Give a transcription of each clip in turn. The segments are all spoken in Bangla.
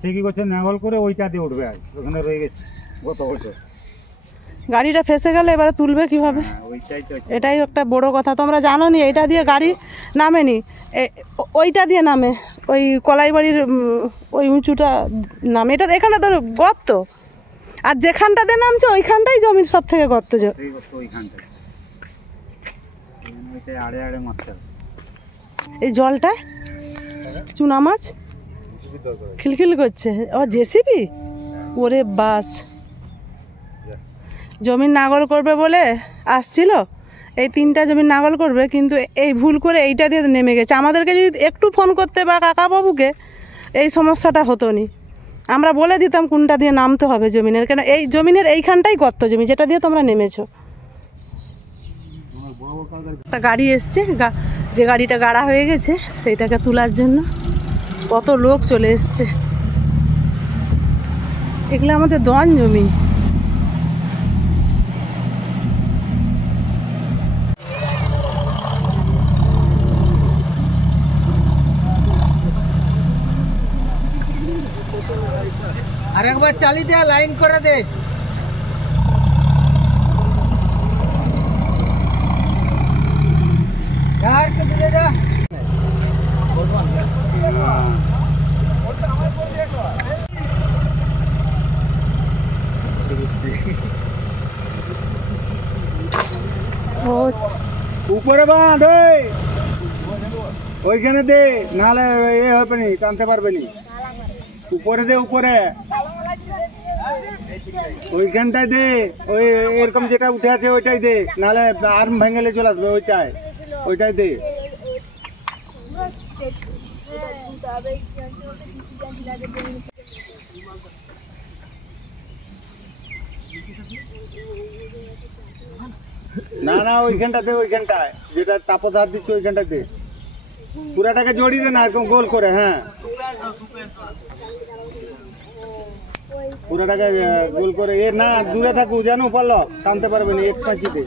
সে কি করছে, নাঙ্গল করে ওইটা দিয়ে উঠবে, আজ ওখানে রয়ে গেছে গত বছর। গাড়িটা ফেসে গেলে এবারে তুলবে কিভাবে? এটাই একটা বড় কথা। তোমরা জানো নি এটা দিয়ে গাড়ি নামেনি, ওইটা দিয়ে নামে, ওই কলাইবাড়ির ওই উঁচুটা নামে। এটা এখানে তো গর্ত, আর যেখানটাতে নামছে ওইখানটাই জমির সব থেকে গর্ত। এই জলটা চুনা মাছ খিলখিল করছে। ও জেসিবি, ওরে বাস। জমির নাগল করবে বলে আসছিল, এই 3টা জমির নাগল করবে, কিন্তু এই ভুল করে এইটা দিয়ে নেমে গেছে। আমাদেরকে যদি একটু ফোন করতে বা কাকাবাবুকে, এই সমস্যাটা হতো নি। আমরা বলে দিতাম কোনটা দিয়ে নামতে হবে জমিনের, কেন এই জমিনের এইখানটাই গর্ত জমি যেটা দিয়ে তোমরা নেমেছো। একটা গাড়ি এসছে, যে গাড়িটা গাড়া হয়ে গেছে সেইটাকে তোলার জন্য কত লোক চলে এসছে। এগুলো আমাদের দন জমি। আরেকবার চালি দে, লাইন করে দে। উপরে বাঁধ, ওইখানে দে, নাহলে এ হবে নি, টানতে পারবে নি। উপরে দে, উপরে ওইখানটায় দে, ওই এরকম যেটা উঠে আছে ওইটাই দে, নাহলে আর্ম ভেঙেলে চলে আসবে। ওইটাই দে। না না, ওইখানটাতে, ওইখানটায় যেটা তাপস হাত দিচ্ছে ওইখানটায় দে। পুরাটাকে জড়িয়ে দে না, এরকম গোল করে। হ্যাঁ, পুরাটাকে গোল করে। এ না, দূরে থাকু, জানো পারলো টানতে পারবে না, এক পাঁচিতে।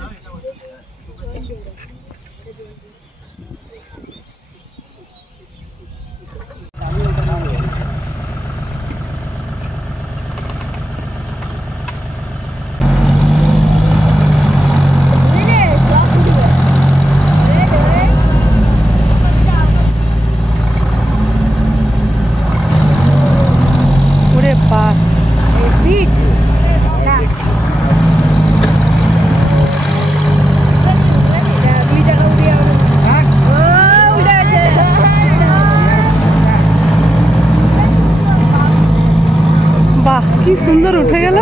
বাহ, কি সুন্দর উঠে গেল।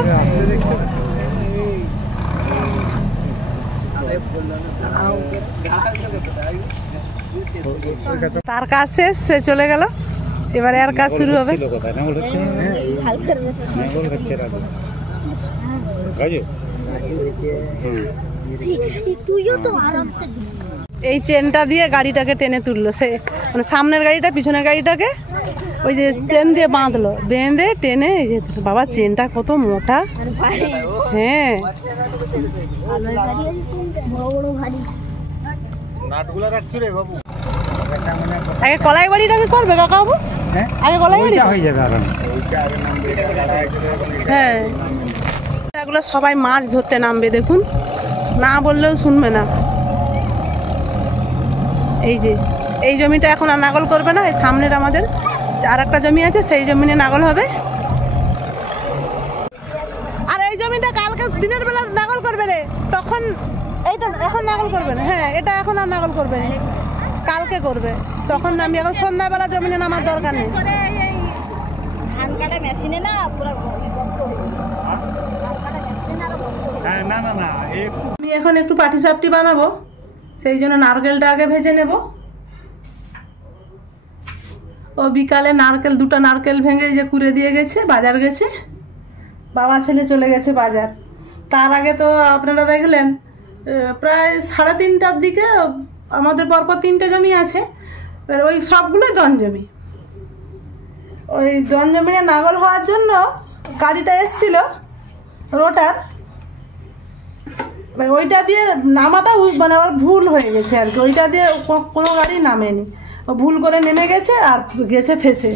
তার কাজ শেষ, সে চলে গেল, এবারে আর কাজ শুরু হবে। এই চেনটা দিয়ে গাড়িটাকে টেনে তুললো, সে মানে সামনের গাড়িটা পিছনের গাড়িটাকে ওই যে চেন দিয়ে বাঁধলো, বেঁধে টেনে এই যে বাবা চেনটা কত মোটা। হ্যাঁ, আগে কলাই বাড়িটাকে করবে কাকাবাবু, আগে কলাই বাড়ি হয়ে যাবে। হ্যাঁ, এগুলো সবাই মাছ ধরতে নামবে, দেখুন, না বললেও শুনবে না। এই যে এই জমিটা এখন আর নাগল করবে না, এই সামনের আমাদের আর একটা জমি আছে, সেই জমিনে নাগল হবে। আর এই জমিটা কালকে দিনের বেলা নাগল করবে রে, তখন এইটা এখন নাগল করবে না। হ্যাঁ, এটা এখন আর নাগল করবে না, কালকে করবে, তখন নামি। এখন সন্ধ্যাবেলা জমিনে নামার দরকার নেই। ধান কাটা মেশিনে না পুরো গর্ত হয়ে যায়। না না না, আমি এখন একটু পাটিসাপটি বানাবো, সেই জন্য নারকেলটা আগে ভেজে নেব। ও বিকালে নারকেল, 2টা নারকেল ভেঙে যে কুড়ে দিয়ে গেছে, বাজার গেছে, বাবা ছেলে চলে গেছে বাজার। তার আগে তো আপনারা দেখলেন প্রায় 3:30টার দিকে আমাদের পরপর 3টে জমি আছে, ওই সবগুলোই দন জমি। ওই দন জমিনে নাগল হওয়ার জন্য গাড়িটা এসছিল রোটার, ওইটা দিয়ে নামাটা মানে ওর ভুল হয়ে গেছে আর কি, ওইটা দিয়ে কোনো গাড়ি নামেনি, ও ভুল করে নেমে গেছে আর গেছে ফেসে।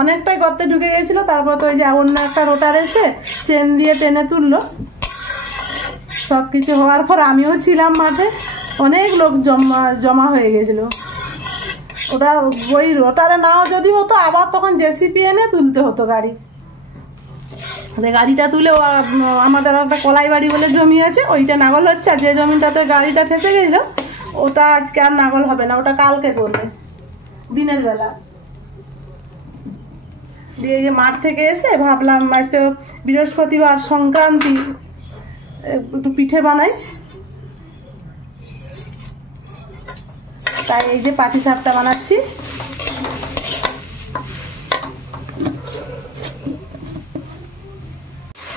অনেকটাই গর্তে ঢুকে গেছিলো। তারপর তো ওই যে অন্য একটা রোটার এসে চেন দিয়ে টেনে তুললো। সব কিছু হওয়ার পর আমিও ছিলাম মাঠে, অনেক লোক জমা হয়ে গেছিলো। ওটা ওই রোটারে নাও যদি হতো আবার তখন জেসিপি এনে তুলতে হতো গাড়ি। গাড়িটা তুলে আমাদের একটা কলাই বাড়ি বলে জমি আছে, ওইটা নাগল হচ্ছে। আর যে জমিটাতে গাড়িটা ফেসে গেছিল ওটা আজকে আর নাগল হবে না, ওটা কালকে করবে দিনের বেলা। দিয়ে এই যে মাঠ থেকে এসে ভাবলাম আজ তো বৃহস্পতিবার সংক্রান্তি, একটু পিঠে বানাই। তাই এই যে পাটিসাপটা বানাচ্ছি।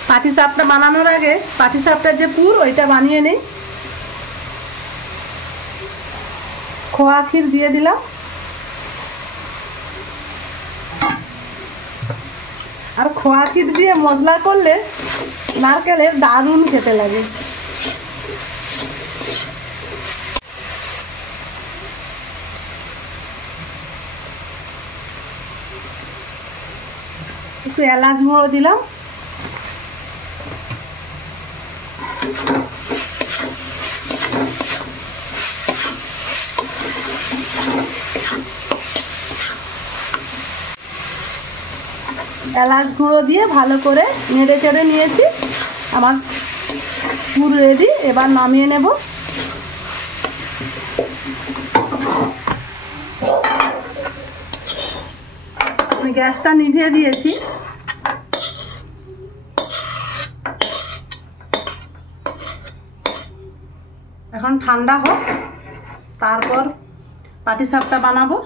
পাটিসাপটা বানানোর আগে পাটিসাপটার যে পুর ওইটা বানিয়ে নেই। খোয়া ক্ষীর দিয়ে দিলাম, আর খোয়া ক্ষীর দিয়ে মশলা করলে নারকেলের দারুণ খেতে লাগে। একটু এলাচ গুঁড়ো দিলাম, এলাচ গুঁড়ো দিয়ে ভালো করে নেড়ে চেড়ে নিয়েছি। আমার পুর রেডি, এবার নামিয়ে নেব। আমি গ্যাসটা নিভিয়ে দিয়েছি। এখন ঠান্ডা হোক, তারপর পাটিসাপটা বানাবো।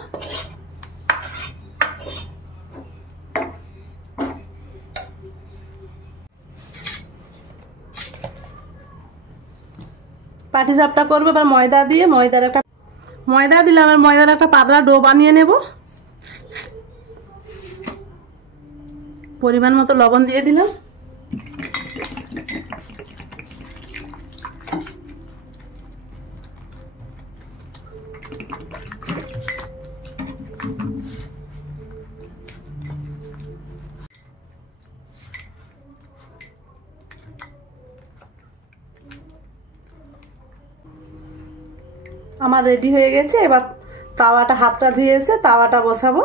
পাটিসাপটা করবো এবার ময়দা দিয়ে, ময়দা দিলাম, আর ময়দার একটা পাতলা ডো বানিয়ে নেব। পরিমাণ মতো লবণ দিয়ে দিলাম। আমার রেডি হয়ে গেছে। এবার তাওয়াটা, হাতটা ধুয়ে এসে তাওয়াটা বসাবো।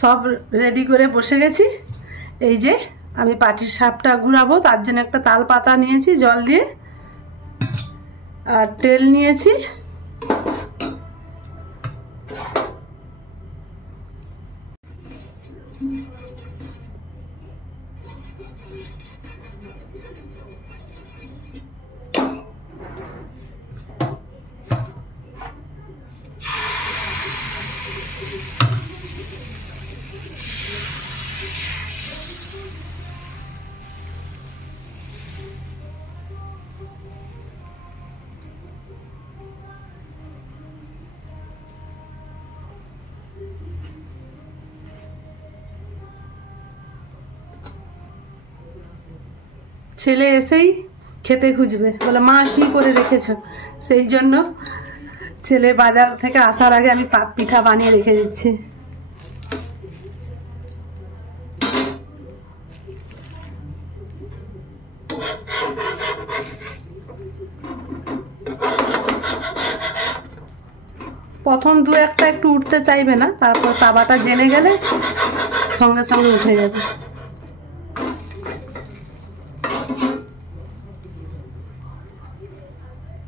সব রেডি করে বসে গেছি। এই যে আমি পাটিসাপটা ঘুরাবো, তার জন্য একটা তাল পাতা নিয়েছি জল দিয়ে, আর তেল নিয়েছি। ছেলে এসেই খেতে খুঁজবে, বলে মা কি করে রেখেছো। সেই জন্য ছেলে বাজার থেকে আসার আগে আমি পিঠা বানিয়ে রেখে দিচ্ছি। প্রথম দু একটা একটু উঠতে চাইবে না, তারপর তাওয়াটা জেনে গেলে সঙ্গে সঙ্গে উঠে যাবে।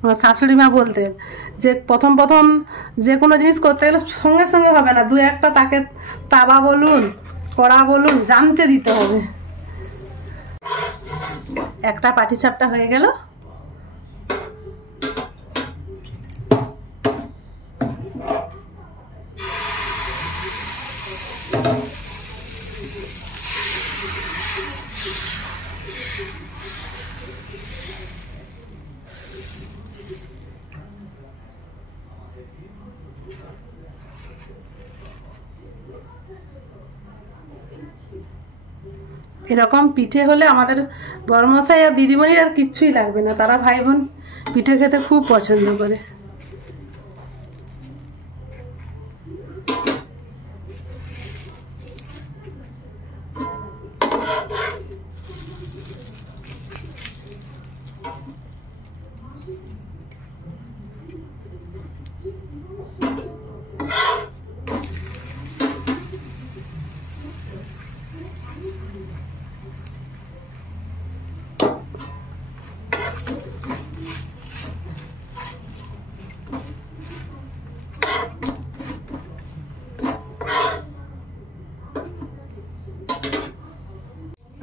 আমার শাশুড়ি মা বলতেন যে প্রথম প্রথম যে কোনো জিনিস করতে গেলে সঙ্গে সঙ্গে হবে না, দু একটা তাকে তাওয়া বলুন কড়া বলুন জানতে দিতে হবে। একটা পাটিসাপটা হয়ে গেল। এরকম পিঠে হলে আমাদের বড়মশাই আর দিদিমণির আর কিচ্ছুই লাগবে না, তারা ভাই বোন পিঠে খেতে খুব পছন্দ করে।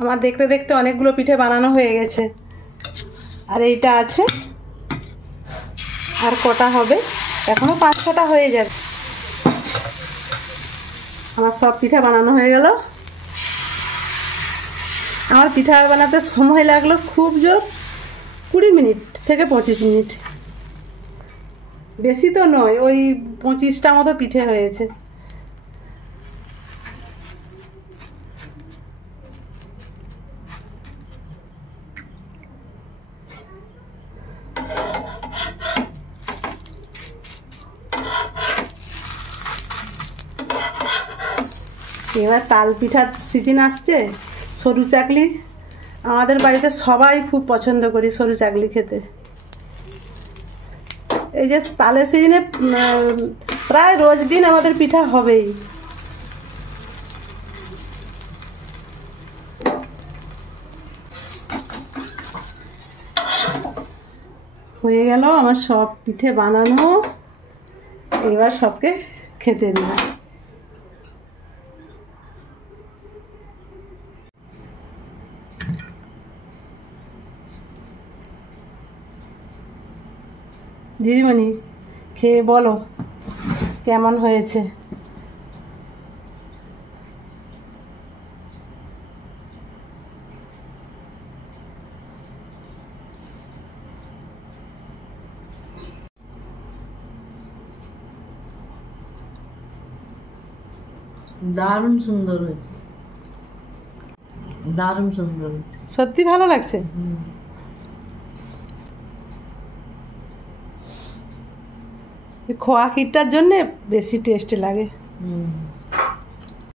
আমার দেখতে দেখতে অনেকগুলো পিঠে বানানো হয়ে গেছে, আর এইটা আছে, আর কটা হবে, এখনো 5-6টা হয়ে যাবে। আমার সব পিঠা বানানো হয়ে গেল। আমার পিঠা বানাতে সময় লাগলো খুব জোর 20 মিনিট থেকে 25 মিনিট, বেশি তো নয়, ওই 25টা মতো পিঠে হয়েছে। এবার তাল পিঠার সিজন আসছে, সরু চাকলি আমাদের বাড়িতে সবাই খুব পছন্দ করি সরু চাকলি খেতে। এই যে তালের সিজনে প্রায় রোজ দিন আমাদের পিঠা হবেই। হয়ে গেল আমার সব পিঠে বানানো, এবার সবকে খেতে দিলাম। দিদিমণি খেয়ে বলো কেমন হয়েছে। দারুণ সুন্দর হয়েছে, দারুণ সুন্দর হয়েছে, সত্যি ভালো লাগছে। খোয়া ক্ষীরটার জন্যে বেশি টেস্ট লাগে।